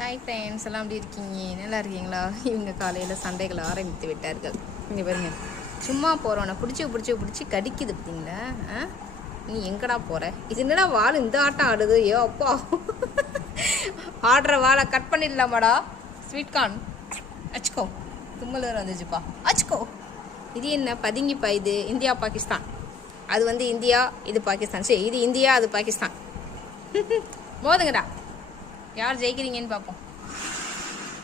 Hi friends எல்லாம் எப்படி இருக்கீங்க? நல்லா இருக்கீங்களா? இவங்க காலையில் சண்டைகளை ஆரம்பித்து விட்டார்கள். இங்கே பாருங்க, சும்மா போகிறோன்னா பிடிச்சி கடிக்குது பார்த்தீங்களா? நீ எங்கடா போகிற? இது என்னடா வாள் இந்த ஆட்டம் ஆடுது? ஏ அப்பா, ஆடுற வாழை கட் பண்ணிடலாமாடா? ஸ்வீட் கார்ன் அச்சுக்கோ, தும்மல் வேறு வந்துச்சுப்பா, அச்சுக்கோ. இது என்ன பதுங்கிப்பா? இது இந்தியா பாகிஸ்தான். அது வந்து இந்தியா, இது பாகிஸ்தான். சரி, இது இந்தியா, அது பாகிஸ்தான். மோதுங்கடா, யார் ஜெயிக்கிறீங்கன்னு பார்ப்போம்.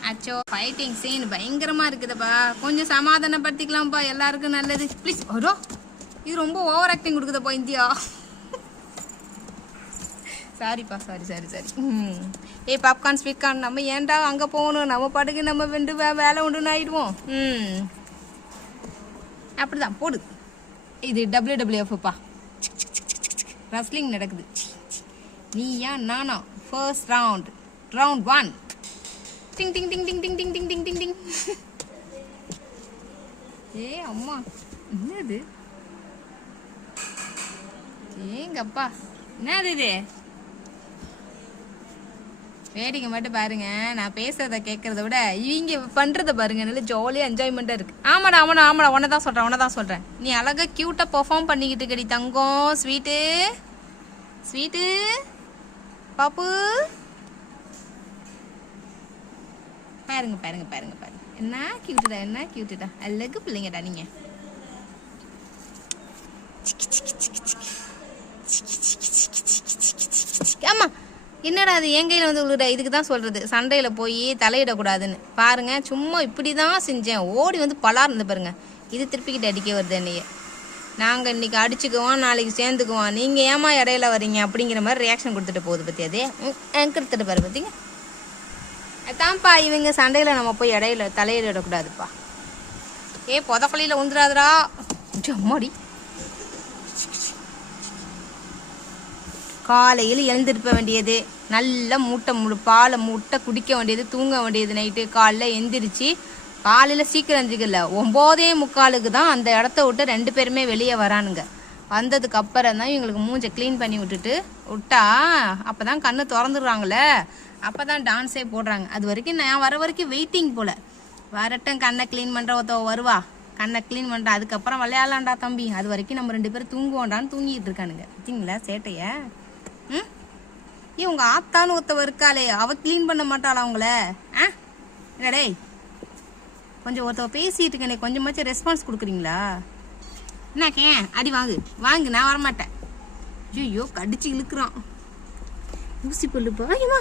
அச்சோ, ஃபைட்டிங் சீன் பயங்கரமாக இருக்குதுப்பா. கொஞ்சம் சமாதானப்படுத்திக்கலாம்ப்பா, எல்லாருக்கும் நல்லது ப்ளீஸ். ஓரோ, இது ரொம்ப ஓவர் ஆக்டிங் கொடுக்குதுப்பா இந்தியா. சாரிப்பா, சாரி. ஏய் பாப்கார்ன் ஸ்வீட் கார்ன், நம்ம ஏன்டா அங்கே போகணும்? நம்ம படுக்கு நம்ம வெண்டு வேலை உண்டுன்னு ஆகிடுவோம். அப்படிதான் போடு. இது WWFப்பா, ரெஸ்லிங் நடக்குது. நீயா நானா? First round 1. டிங் டிங் டிங் டிங் டிங் டிங் டிங் டிங் டிங் டிங். ஏ அம்மா, என்னது? ஏங்கப்பா, என்னது இது? வேடிக்கை மட்டும் பாருங்க, நான் பேசுறத கேட்கறத விட இவங்க பண்றத பாருங்க, நல்ல ஜாலியாக என்ஜாய்மெண்ட்டாக இருக்கு. ஆமாடா, உன்னை தான் சொல்றேன். நீ அழகா கியூட்டா பெர்ஃபார்ம் பண்ணிக்கிட்டு இருக்கடி தங்கம். ஸ்வீட்டு பாப்பு, பாருங்க. என்ன கியூட்டுடா, அழகு பிள்ளைங்கடா நீங்க. ஆமா, என்னடா அது என் கையில் வந்து விழுடா? இதுக்கு தான் சொல்றது, சண்டையில் போய் தலையிடக்கூடாதுன்னு. பாருங்க, சும்மா இப்படி தான் செஞ்சேன். ஓடி வந்து பலார் இருந்து பாருங்க. இது திருப்பிக்கிட்டு அடிக்க வருது என்னைய. நாங்கள் இன்றைக்கி அடிச்சுக்குவோம், நாளைக்கு சேர்ந்துக்குவோம், நீங்கள் ஏமா இடையில வரீங்க அப்படிங்கிற மாதிரி ரியாக்ஷன் கொடுத்துட்டு போகுது. பற்றி அதே கொடுத்துட்டு பாரு பார்த்தீங்க. அதான்ப்பா, இவங்க சண்டையில் நம்ம போய் இடையில தலையிடக்கூடாதுப்பா. புதக்கொல்லியில் உந்துடாதரா அம்மாடி. காலையில் எழுந்திருப்ப வேண்டியது, நல்ல பாலை முட்டை குடிக்க வேண்டியது, தூங்க வேண்டியது. நைட்டு காலைல எந்திரிச்சு, காலையில் சீக்கிரம் எந்திரிக்கல, 9:45 தான் அந்த இடத்த விட்டு 2 பேருமே வெளியே வரானுங்க. வந்ததுக்கு அப்புறம் தான் இவங்களுக்கு மூஞ்சை க்ளீன் பண்ணி விட்டா அப்போ தான் கண்ணு திறந்துடுறாங்களே, அப்போ தான் டான்ஸே போடுறாங்க. அது வரைக்கும் நான் வர வரைக்கும் வெயிட்டிங் போல். வரட்டும், கண்ணை க்ளீன் பண்ணுற ஒருத்தவ வருவா, கண்ணை க்ளீன் பண்ணுறா, அதுக்கப்புறம் விளையாடலாம்டா தம்பி. அது வரைக்கும் நம்ம 2 பேரும் தூங்குவோண்டான்னு தூங்கிட்டு இருக்கானுங்க. பார்த்தீங்களா சேட்டைய? உங்க ஆத்தான்னு ஒருத்தவ இருக்காளே, அவ க்ளீன் பண்ண மாட்டாளா அவங்கள? என்னடே, கொஞ்சம் ஒருத்தவ பேசிட்டு இருக்கேனே, கொஞ்சமாச்சும் ரெஸ்பான்ஸ் கொடுக்குறீங்களா? என்னக்கே, அடி வாங்கு, நான் வரமாட்டேன். ஐயோ, கடிச்சு இழுக்கிறான். ஊசி பொல்லு பாயுமா.